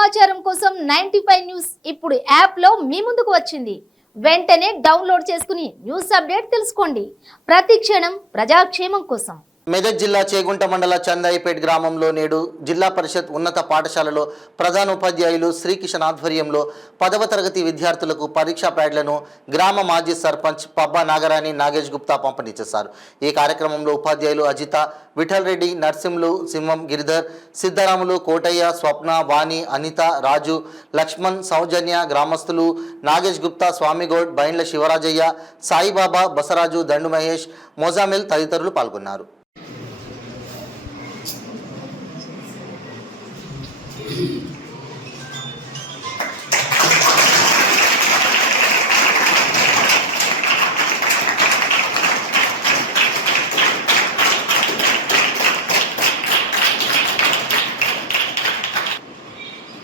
సమాచారం కోసం 95 న్యూస్ ఇప్పుడు యాప్ లో మీ ముందుకు వచ్చింది. వెంటనే డౌన్లోడ్ చేసుకుని న్యూస్ అప్డేట్ తెలుసుకోండి. ప్రతి క్షణం ప్రజాక్షేమం కోసం. మెదక్ జిల్లా చేగుంట మండల చందాయిపేట్ గ్రామంలో నేడు జిల్లా పరిషత్ ఉన్నత పాఠశాలలో ప్రధానోపాధ్యాయులు శ్రీకిషన్ ఆధ్వర్యంలో 10వ తరగతి విద్యార్థులకు పరీక్షా ప్యాడ్లను గ్రామ మాజీ సర్పంచ్ పబ్బా నాగరాణి నాగేష్ గుప్తా పంపిణీ చేశారు. ఈ కార్యక్రమంలో ఉపాధ్యాయులు అజిత, విఠల్ రెడ్డి, నర్సింహులు, సింహం, గిరిధర్, సిద్ధరాములు, కోటయ్య, స్వప్న, వాణి, అనిత, రాజు, లక్ష్మణ్, సౌజన్య, గ్రామస్తులు నాగేష్ గుప్తా, స్వామిగౌడ్, బైండ్ల శివరాజయ్య, సాయిబాబా, బసరాజు, దండు మహేష్, మోజామిల్ తదితరులు పాల్గొన్నారు.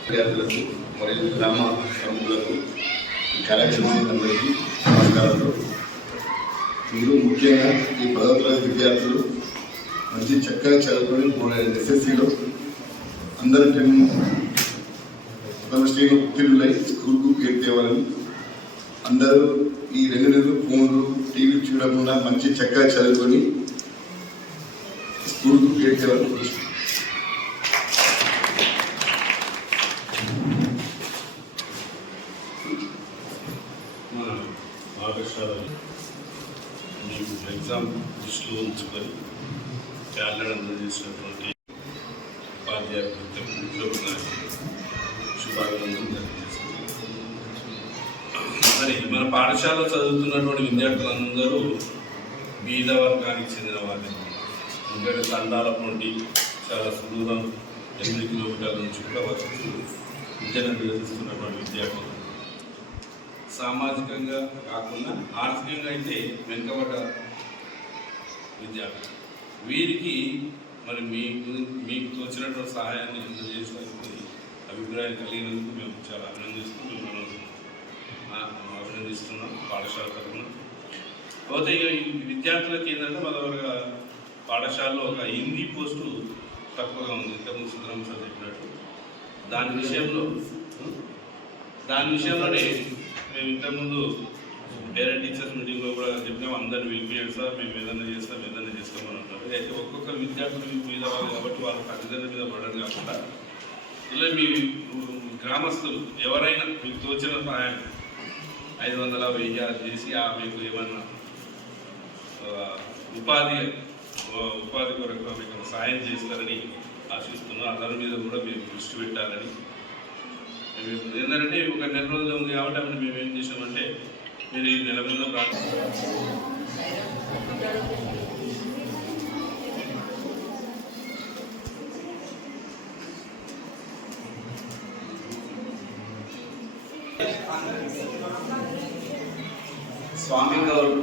విద్యార్థులకు మరియు గ్రామ ప్రముఖులకు కలెక్షన్ అందరికీ నమస్కారాలు. మీరు ముఖ్యంగా ఈ 10వ తరగతి విద్యార్థులు మంచి చక్కగా చదువుకొని ఎస్ఎస్సిలో అందరూ శ్రేణి ఉత్తీర్ణులై స్కూల్కు పేరు తేవాలని, అందరూ ఈ 2 నెలలు ఫోన్లు టీవీ చూడకుండా మంచి చక్కగా చదువుకొని స్కూల్కు పేరు తేవాలని మీకు ఎగ్జామ్ దృష్టిలో ఉంచుకొని క్యాలెండర్ అందజేసినటువంటి ఉపాధ్యాయులకు శుభాకాంక్షలు తెలియజేస్తున్నాను. మరి మన పాఠశాల చదువుతున్నటువంటి విద్యార్థులందరూ బీద వర్గానికి చెందిన వారే. ఎందుకంటే తండాల నుండి చాలా సుదూరం 8 కిలోమీటర్ల నుంచి కూడా వచ్చి విద్యను అభ్యసిస్తున్నటువంటి విద్యార్థులు సామాజికంగా కాకుండా ఆర్థికంగా అయితే వెనుకబడ్డ విద్యార్థులు. వీరికి మరి మీకు తోచినటువంటి సహాయాన్ని అందజేసినటువంటి అభిప్రాయం కలిగినందుకు మేము చాలా అభినందిస్తున్నాం పాఠశాల తరఫున. పోతే ఈ విద్యార్థులకి ఏంటంటే మొదలుగా పాఠశాలలో ఒక హిందీ పోస్టు తక్కువగా ఉంది. ఇంతకుముందు సుందరం సార్ చెప్పినట్టు దాని విషయంలోనే మేము ఇంతకుముందు పేరెంట్ టీచర్స్ మీటింగ్లో కూడా చెప్పినాం, అందరిని పిలిపియండి సార్, మేము ఏదైనా చేస్తామని అంటారు. అయితే ఒక్కొక్క విద్యార్థులు మీద వాళ్ళు కాబట్టి వాళ్ళ తల్లిదండ్రుల మీద పడడం కాకుండా ఇలా మీ గ్రామస్తులు ఎవరైనా మీకు తోచిన సహాయం 500, 1000 చేసి మీకు ఏమన్నా ఉపాధి కొరకు మీకు సహాయం చేస్తారని ఆశిస్తున్నాం. అందరి మీద కూడా మీరు దృష్టి పెట్టాలని. ఏంటంటే ఒక 2 రోజులు ఉంది కాబట్టి అప్పుడు మేము ఏం చేసామంటే మీరు ఈ నెల మీద స్వామి గౌడ్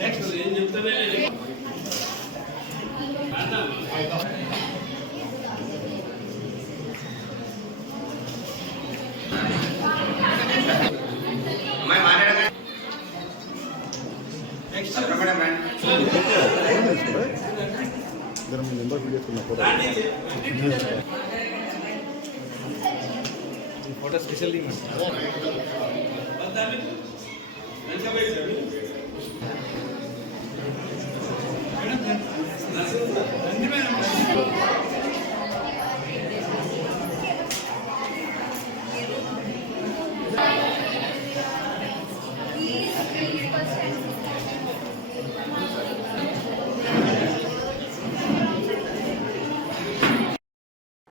నెక్స్ట్ ఏం చెప్తానే फोटो स्पेशल